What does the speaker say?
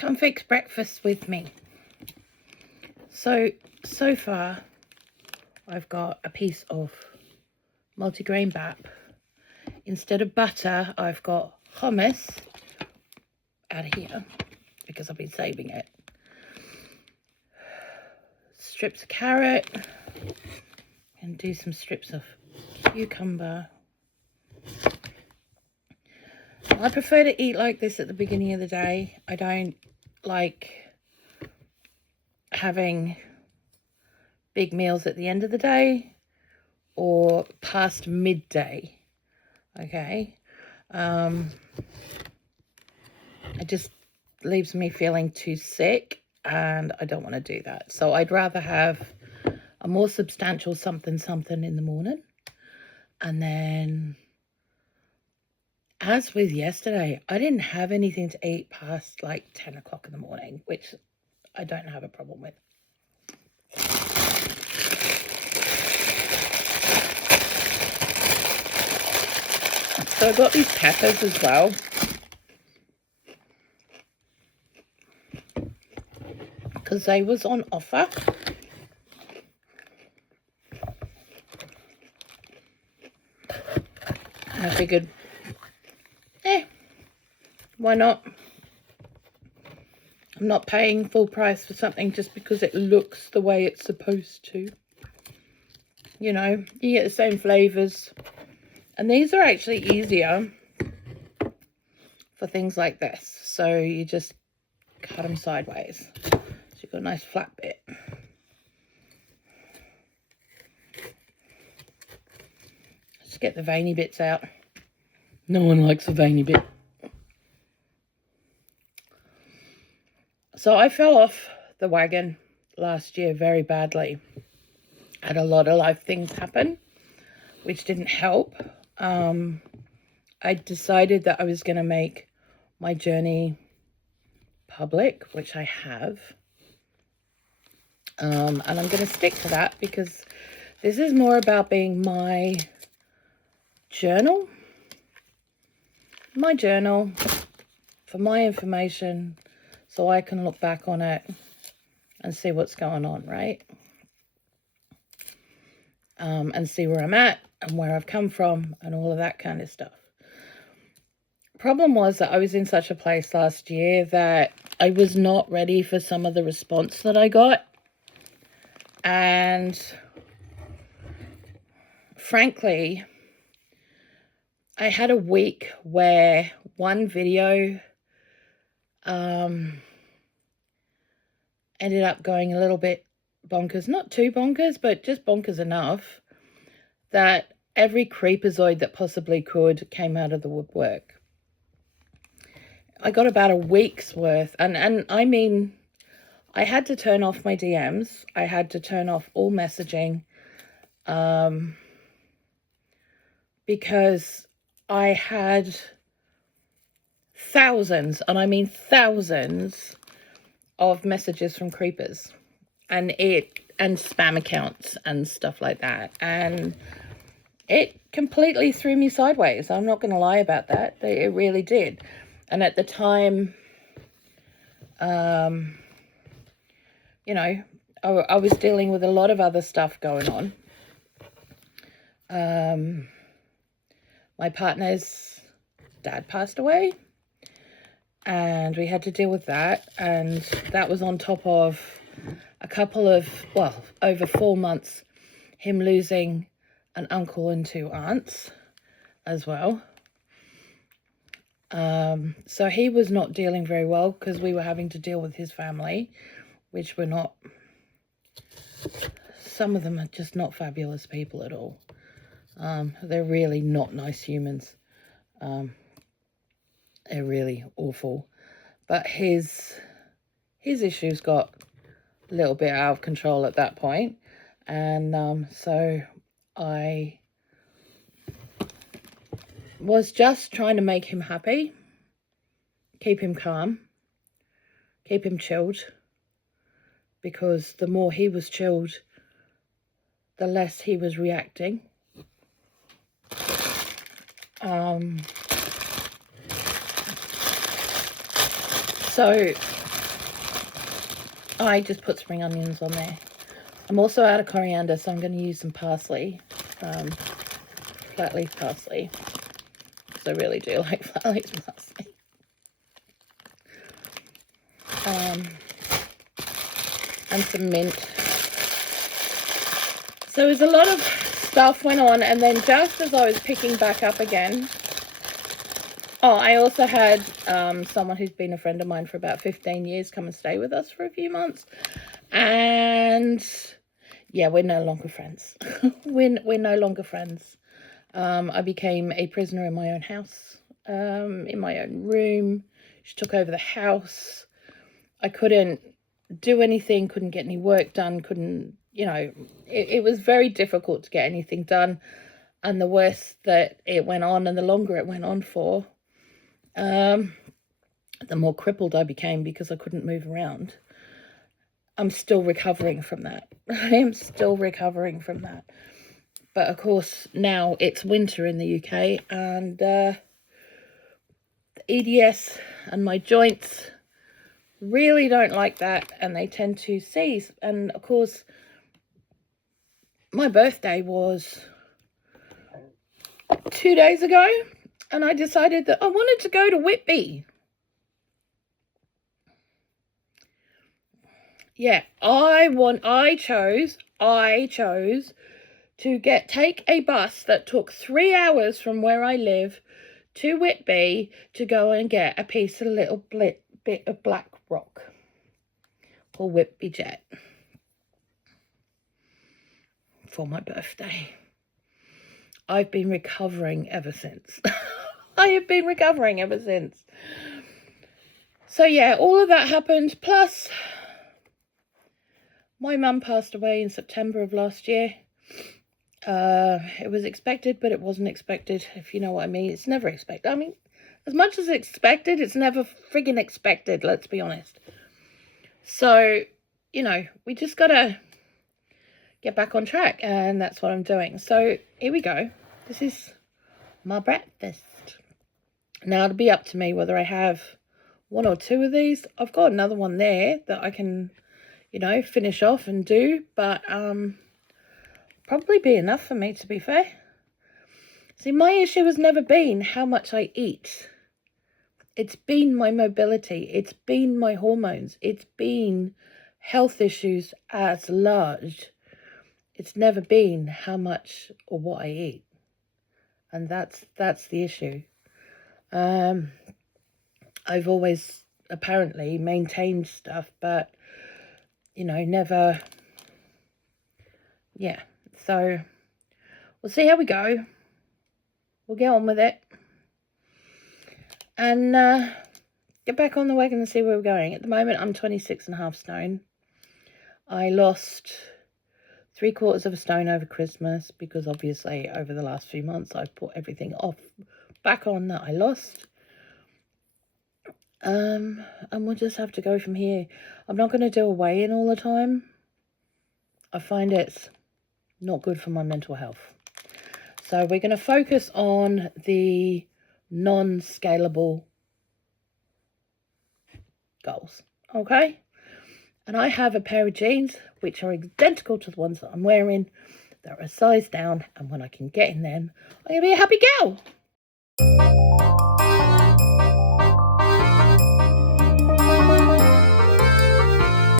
come fix breakfast with me. So far, I've got a piece of multigrain bap. Instead of butter, I've got hummus out of here because I've been saving it. Strips of carrot and do some strips of cucumber. I prefer to eat like this at the beginning of the day. I don't like having big meals at the end of the day or past midday. Okay, it just leaves me feeling too sick, and I don't want to do that. So I'd rather have a more substantial something in the morning, and then, as with yesterday, I didn't have anything to eat past like 10 o'clock in the morning, which I don't have a problem with. So I got these peppers as well. Because they was on offer. And I figured, why not? I'm not paying full price for something just because it looks the way it's supposed to. You know, you get the same flavours. And these are actually easier for things like this. So you just cut them sideways. So you've got a nice flat bit. Just get the veiny bits out. No one likes a veiny bit. So I fell off the wagon last year very badly. Had a lot of life things happen, which didn't help. I decided that I was going to make my journey public, which I have. And I'm going to stick to that because this is more about being my journal. My journal for my information, so I can look back on it and see what's going on, right? And see where I'm at and where I've come from and all of that kind of stuff. Problem was that I was in such a place last year that I was not ready for some of the response that I got. And frankly, I had a week where one video ended up going a little bit bonkers. Not too bonkers, but just bonkers enough that every creepazoid that possibly could came out of the woodwork. I got about a week's worth, and I mean, I had to turn off my DMs. I had to turn off all messaging, because I had thousands, and I mean thousands, of messages from creepers and spam accounts and stuff like that, and it completely threw me sideways. I'm not going to lie about that. It really did. And at the time, you know, I was dealing with a lot of other stuff going on. My partner's dad passed away, and we had to deal with that. And that was on top of a couple of, well, over 4 months, him losing an uncle and 2 aunts as well. So he was not dealing very well because we were having to deal with his family, which were not, some of them are just not fabulous people at all. They're really not nice humans. They're really awful. But his issues got a little bit out of control at that point. And so I was just trying to make him happy, keep him calm, keep him chilled, because the more he was chilled, the less he was reacting. So I just put spring onions on there. I'm also out of coriander, so I'm going to use some parsley, flat leaf parsley, because I really do like flat leaf parsley. And some mint. So there's a lot of stuff went on, and then just as I was picking back up again, I also had someone who's been a friend of mine for about 15 years come and stay with us for a few months, and yeah, we're no longer friends. we're no longer friends. I became a prisoner in my own house, in my own room. She took over the house. I couldn't do anything, couldn't get any work done, couldn't, you know, it was very difficult to get anything done. And the worse that it went on and the longer it went on for, the more crippled I became because I couldn't move around. I'm still recovering from that. I am still recovering from that. But of course, now it's winter in the UK, and the EDS and my joints really don't like that, and they tend to seize. And of course, my birthday was 2 days ago, and I decided that I wanted to go to Whitby. Yeah, I chose to take a bus that took 3 hours from where I live to Whitby to go and get a piece of little bit of black rock or Whitby Jet for my birthday. I've been recovering ever since. I have been recovering ever since. So yeah, all of that happened. Plus, my mum passed away in September of last year. It was expected, but it wasn't expected, if you know what I mean. It's never expected. I mean, as much as expected, it's never friggin' expected, let's be honest. So, you know, we just gotta get back on track, and that's what I'm doing. So, here we go. This is my breakfast. Now, it'll be up to me whether I have 1 or 2 of these. I've got another one there that I can, you know, finish off and do, but probably be enough for me, to be fair. See, my issue has never been how much I eat. It's been my mobility. It's been my hormones. It's been health issues as large. It's never been how much or what I eat. And that's the issue. I've always apparently maintained stuff, but, you know, never, yeah. So, we'll see how we go. We'll get on with it. And get back on the wagon and see where we're going. At the moment, I'm 26.5 stone. I lost 3/4 of a stone over Christmas because obviously over the last few months I've put everything back on that I lost. And we'll just have to go from here. I'm not going to do a weigh-in all the time. I find it's not good for my mental health. So we're going to focus on the non-scalable goals, okay? And I have a pair of jeans which are identical to the ones that I'm wearing. They're a size down, and when I can get in them, I'm going to be a happy girl.